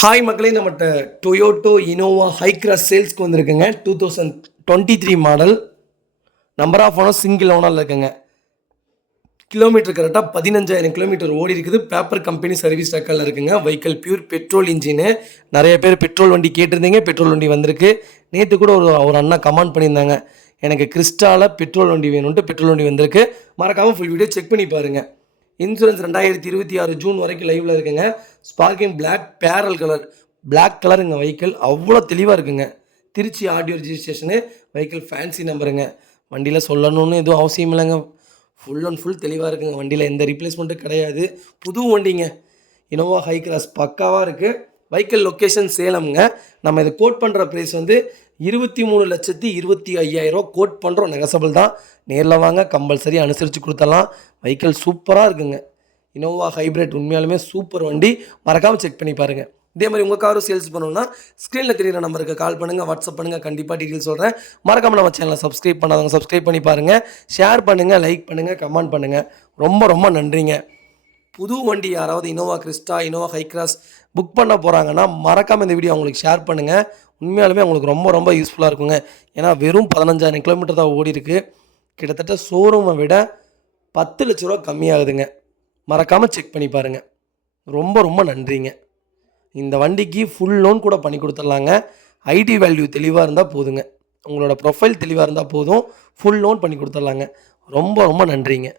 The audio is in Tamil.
ஹாய் மக்களே, நம்மகிட்ட டொயோட்டோ இனோவா ஹை கிராஸ் சேல்ஸ்க்கு வந்திருக்குங்க. 2023 model. Number of owner single ஓனரில் இருக்குங்க. கிலோமீட்டர் கரெக்டாக 15,000 கிலோமீட்டர் ஓடி இருக்குது. பேப்பர் கம்பெனி சர்வீஸ் ரெக்கார்டில் இருக்குங்க. Vehicle pure petrol engine. நிறைய பேர் பெட்ரோல் வண்டி கேட்டிருந்தீங்க, பெட்ரோல் வண்டி வந்திருக்கு. நேற்று கூட ஒரு அண்ணா கமெண்ட் பண்ணியிருந்தாங்க, எனக்கு கிறிஸ்டாவில் பெட்ரோல் வண்டி வேணும்ன்ட்டு. பெட்ரோல் வண்டி வந்திருக்கு. மறக்காமல் ஃபுல் வீடியோ செக் பண்ணி பாருங்கள். இன்சூரன்ஸ் 2026 ஜூன் வரைக்கும் லைவில் இருக்குங்க. Sparkling black pearl colour, black கலருங்க வெஹிக்கிள். அவ்வளோ தெளிவாக இருக்குங்க. Trichy RTO registration. Vehicle fancy நம்பருங்க. வண்டியில் சொல்லணும்னு எதுவும் அவசியம் இல்லைங்க. ஃபுல் அண்ட் ஃபுல் தெளிவாக இருக்குங்க. வண்டியில் எந்த ரீப்ளேஸ்மெண்ட்டும் கிடையாது. புது வண்டிங்க. இனோவா ஹை கிராஸ் பக்காவாக இருக்குது. வெஹிக்கிள் லொக்கேஷன் சேலம்ங்க. நம்ம இதை கோட் பண்ணுற ப்ரைஸ் வந்து 23,25,000 கோட் பண்ணுறோம். நெகசபிள் தான். நேரில் வாங்க, கம்பல்சரி அனுசரித்து கொடுத்தலாம். வெஹிக்கிள் சூப்பராக இருக்குங்க. இனோவா ஹைப்ரிட் உண்மையாலுமே சூப்பர் வண்டி. மறக்காமல் செக் பண்ணி பாருங்கள். இதே மாதிரி உங்கள் காரும் சேல்ஸ் பண்ணணும்னா ஸ்க்ரீனில் தெரியுற நம்பருக்கு கால் பண்ணுங்கள், வாட்ஸ்அப் பண்ணுங்கள். கண்டிப்பாக டீட்டெயில் சொல்கிறேன். மறக்காமல் நம்ம சேனலை சப்ஸ்கிரைப் பண்ணாதவங்க சப்ஸ்கிரைப் பண்ணி பாருங்கள். ஷேர் பண்ணுங்கள், லைக் பண்ணுங்கள், கமெண்ட் பண்ணுங்கள். ரொம்ப ரொம்ப நன்றிங்க. புது வண்டி யாராவது Innova Crysta, Innova high cross book பண்ண போகிறாங்கன்னா மறக்காமல் இந்த வீடியோ அவங்களுக்கு ஷேர் பண்ணுங்கள். உண்மையாலுமே அவங்களுக்கு ரொம்ப ரொம்ப யூஸ்ஃபுல்லாக இருக்குங்க. ஏன்னா வெறும் 15,000 கிலோமீட்டர் தான் ஓடி இருக்குது. கிட்டத்தட்ட ஷோரூமை விட 10 லட்ச ரூபா கம்மியாகுதுங்க. மறக்காமல் செக் பண்ணி பாருங்கள். ரொம்ப ரொம்ப நன்றிங்க. இந்த வண்டிக்கு ஃபுல் லோன் கூட பண்ணி கொடுத்துட்லாங்க. ஐடி வேல்யூ தெளிவாக இருந்தால் போதுங்க. உங்களோட ப்ரொஃபைல் தெளிவாக இருந்தால் போதும். ஃபுல் லோன் பண்ணி கொடுத்துட்லாங்க. ரொம்ப ரொம்ப நன்றிங்க.